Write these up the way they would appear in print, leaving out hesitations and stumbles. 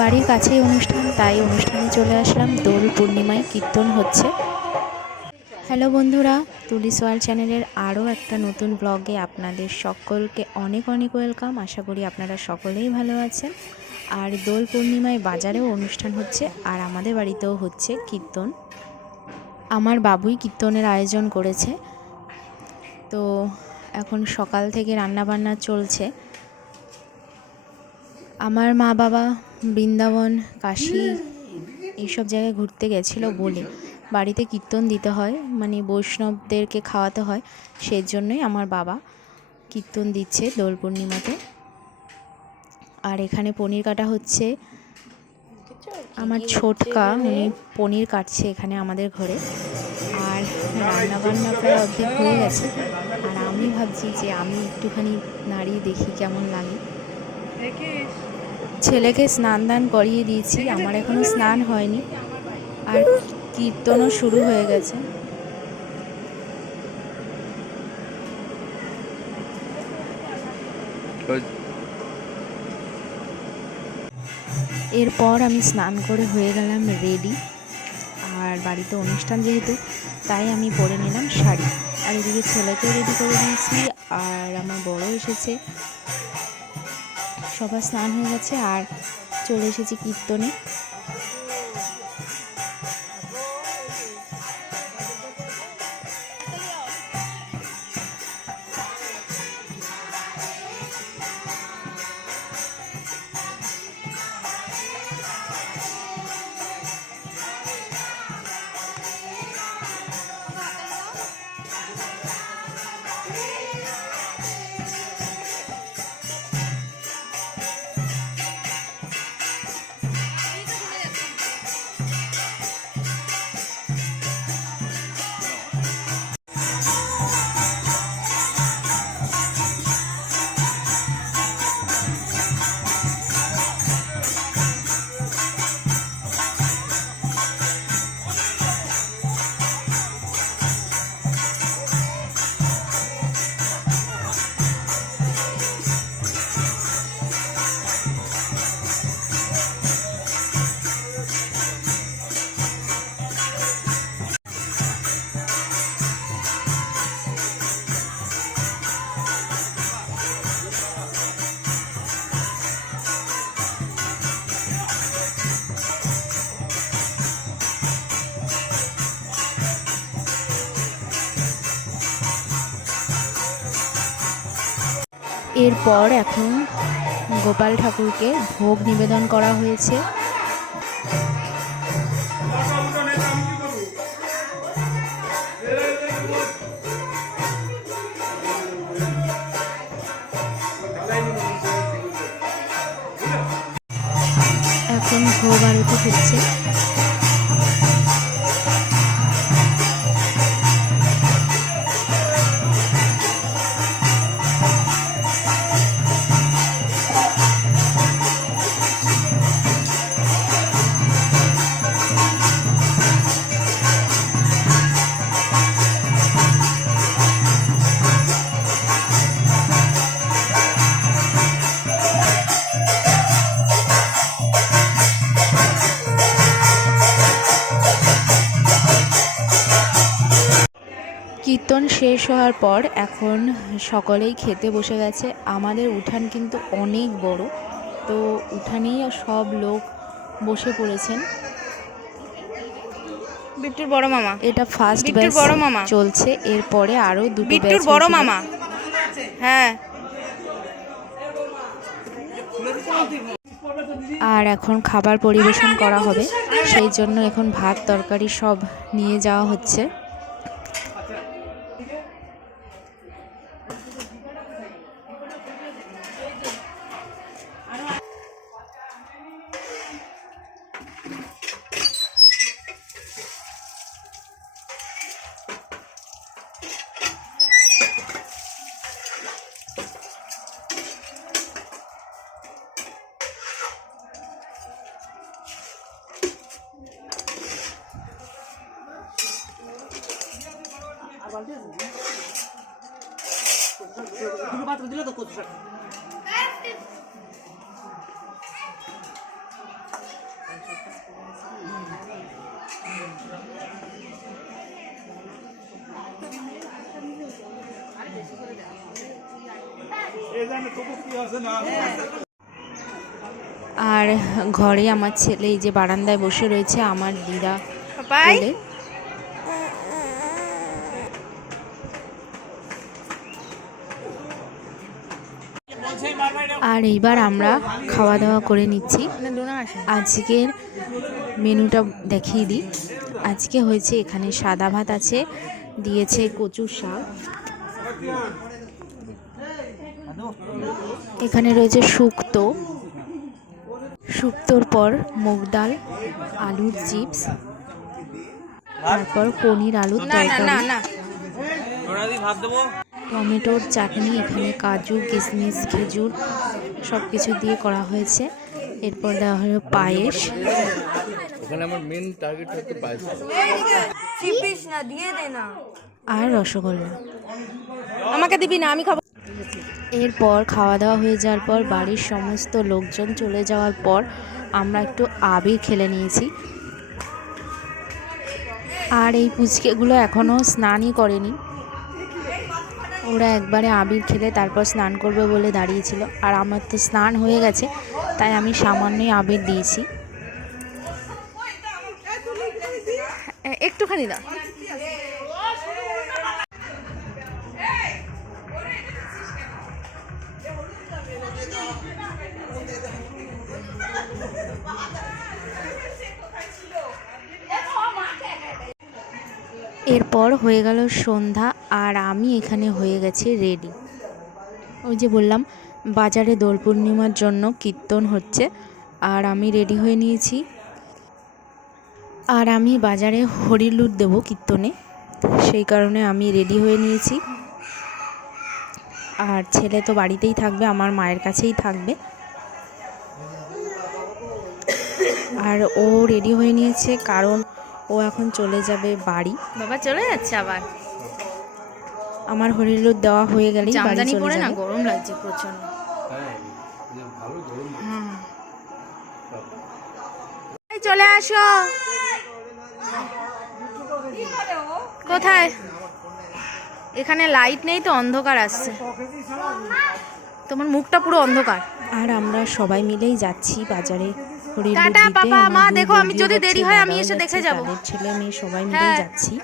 বাড়ির কাছেই অনুষ্ঠান, তাই অনুষ্ঠানে চলে আসলাম। দোল পূর্ণিমায় কীর্তন হচ্ছে। হ্যালো বন্ধুরা, তুলিস ওয়ার্ল্ড চ্যানেলের আরও একটা নতুন ব্লগে আপনাদের সকলকে অনেক অনেক ওয়েলকাম। আশা করি আপনারা সকলেই ভালো আছেন। আর দোল পূর্ণিমায় বাজারেও অনুষ্ঠান হচ্ছে, আর আমাদের বাড়িতেও হচ্ছে কীর্তন। আমার বাবুই কীর্তনের আয়োজন করেছে। তো এখন সকাল থেকে রান্নাবান্না চলছে। আমার মা বাবা বৃন্দাবন, কাশী এইসব জায়গায় ঘুরতে গেছিলো বলে বাড়িতে কীর্তন দিতে হয়, মানে বৈষ্ণবদেরকে খাওয়াতে হয়। সেই জন্যই আমার বাবা কীর্তন দিচ্ছে দোল পূর্ণিমাতে। আর এখানে পনির কাটা হচ্ছে। আমার ছোটকা উনি পনির কাটছে এখানে আমাদের ঘরে। আর রান্নাবান্না প্রায় অর্ধেক হয়ে গেছে। আর আমি ভাবছি যে আমি একটুখানি নাড়িয়ে দেখি কেমন লাগে। ছেলেকে স্নান দান করিয়ে দিয়েছি, আমার এখনও স্নান হয়নি। আর কীর্তনও শুরু হয়ে গেছে। এরপর আমি স্নান করে হয়ে গেলাম রেডি। আর বাড়িতে অনুষ্ঠান যেহেতু, তাই আমি পরে নিলাম শাড়ি। আর এদিকে ছেলেকে রেডি করে দিয়েছি, আর আমার বড় এসেছে। সবার স্নান হয়ে গেছে আর চলে এসেছি কীর্তনে। এরপর এখন গোপাল ঠাকুরকে ভোগ নিবেদন করা হয়েছে। এখন ভোগ আরতি হচ্ছে। কীর্তন শেষ হওয়ার পর এখন সকলেই খেতে বসে গেছে। আমাদের উঠান কিন্তু অনেক বড়, তো উঠানেই সব লোক বসে পড়েছেন। বিট্টুর বড় মামা, এটা ফার্স্ট ব্যাচ চলছে, এরপরে আরও দুটো ব্যাচ। বিট্টুর বড় মামা, হ্যাঁ। আর এখন খাবার পরিবেশন করা হবে, সেই জন্য এখন ভাত তরকারি সব নিয়ে যাওয়া হচ্ছে। আর ঘরে আমার ছেলে এই যে বারান্দায় বসে রয়েছে আমার দিদা পাপাই কোলে। আর এইবার আমরা খাওয়া দাওয়া করে নিচ্ছি। আজকের মেনুটা দেখিয়ে দিই। আজকে হয়েছে এখানে সাদা ভাত আছে, দিয়েছে কচুর শাক, এখানে রয়েছে শুক্তোর পর মুগ ডাল, আলুর চিপস, তারপর পনির আলুর তরকারি, টমেটোর চাটনি, এখানে কাজু কিশমিশ খেজুর সব কিছু দিয়ে করা হয়েছে। এরপর দেওয়া হলো পায়েস। এখানে আমার মেন টার্গেট হচ্ছে পায়েস। চিপিস না, দিয়ে দে না। আর রসগোল্লা। আমাকে দিবি না, আমি খাবো। এরপর খাওয়া দাওয়া হয়ে যাওয়ার পর বাড়ির সমস্ত লোকজন চলে যাওয়ার পর আমরা একটু আবির খেলে নিয়েছি। আর এই পুচকেগুলো এখনও স্নানই করেনি, ওরা একবারে আবির খেলে তারপর স্নান করবে বলে দাঁড়িয়েছিল। আর আমার তো স্নান হয়ে গেছে, তাই আমি সামান্যই আবির দিয়েছি। একটুখানি দাও। এরপর হয়ে গেল সন্ধ্যা, আর আমি এখানে হয়ে গেছি রেডি। ওই যে বললাম বাজারে দোল পূর্ণিমার জন্য কীর্তন হচ্ছে, আর আমি রেডি হয়ে নিয়েছি। আর আমি বাজারে হরিলুট দেবো কীর্তনে, সেই কারণে আমি রেডি হয়ে নিয়েছি। আর ছেলে তো বাড়িতেই থাকবে, আমার মায়ের কাছেই থাকবে। আর ও রেডি হয়ে নিয়েছে কারণ ও এখন চলে যাবে বাড়ি। বাবা চলে যাচ্ছে আবার। আমার হরিলুট দেওয়া হয়ে গেলেই বাড়ি জামদানি চলে পরে না, যাবে। গরম লাগছে প্রচন্ড। চলে আসো। কোথায়? এখানে লাইট নেই তো, অন্ধকার আসছে। তোমার মুখটা পুরো অন্ধকার। আর আমরা সবাই মিলেই যাচ্ছি বাজারে হরিলুট টাটা দিতে। পাপা, আমার মা, দুই দেখো আমি বৌদিও যদি যাচ্ছে, দেরি হয় আমি দাদাও এসে দেখে যাচ্ছে, যাবো। তাদের ছেলে মেয়ে সবাই মিলেই হ্যাঁ। যাচ্ছি।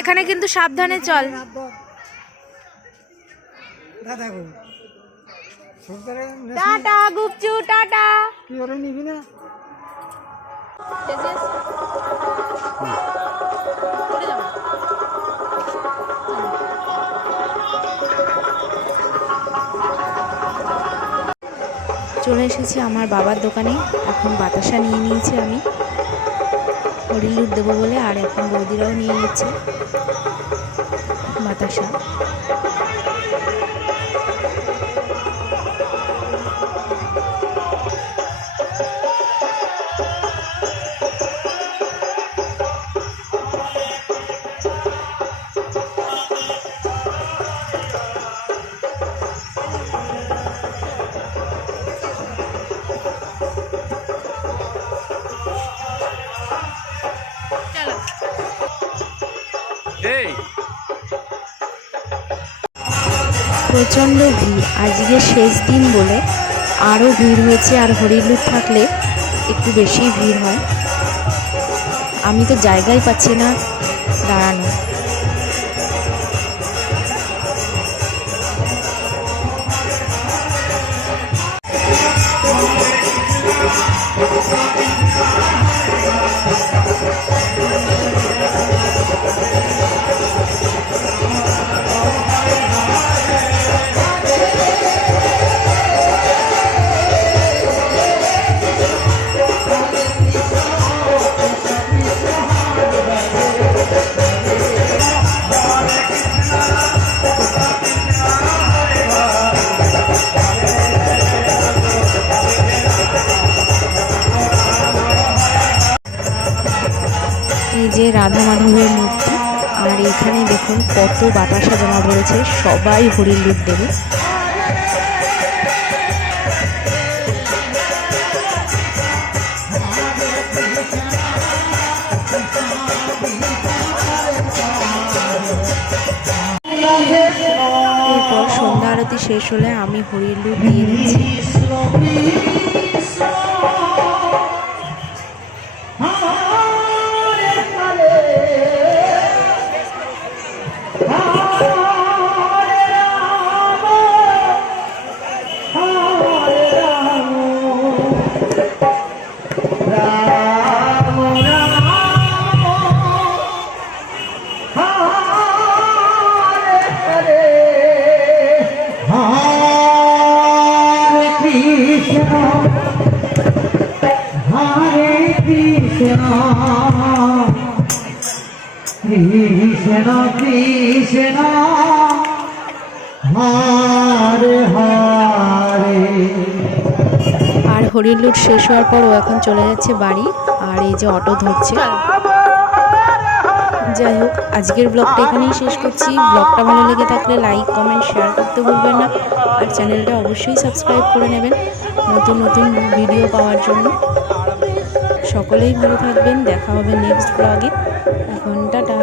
এখানে কিন্তু সাবধানে চল। টাটা গুপচু, টাটা। চলে এসেছি আমার বাবার দোকানে। এখন বাতাসা নিয়ে নিয়েছি আমি হরিলুট দেবো বলে, আর এখন বৌদিরাও নিয়ে নিচ্ছে বাতাসা। প্রচণ্ড ভিড়, আজকে শেষ দিন বলে আরও ভিড় হয়েছে। আর হরিলুট থাকলে একটু বেশি ভিড় হয়। আমি তো জায়গাই পাচ্ছি না দাঁড়ানো। এই যে রাধা মাধবের মূর্তি, আর এখানে দেখুন কত বাতাসা জমা পড়েছে, সবাই হরির লুট দেবে। এরপর সন্ধ্যা আরতি শেষ হলে আমি হরির লুট দিয়ে দিচ্ছি। কৃষ্ণ কৃষ্ণ হরে হরে। আর হরির লুট শেষ হওয়ার পর ও এখন চলে যাচ্ছে বাড়ি, আর এই যে অটো ধরছে। যাই হোক, আজকের ব্লগটা এখানেই শেষ করছি। ব্লগটা ভালো লেগে থাকলে লাইক কমেন্ট শেয়ার করতে ভুলবেন না, আর চ্যানেলটা অবশ্যই সাবস্ক্রাইব করে নেবেন নতুন নতুন ভিডিও পাওয়ার জন্য। সকলেই ভালো থাকবেন, দেখা হবে নেক্সট ব্লগে। এখন টাটা।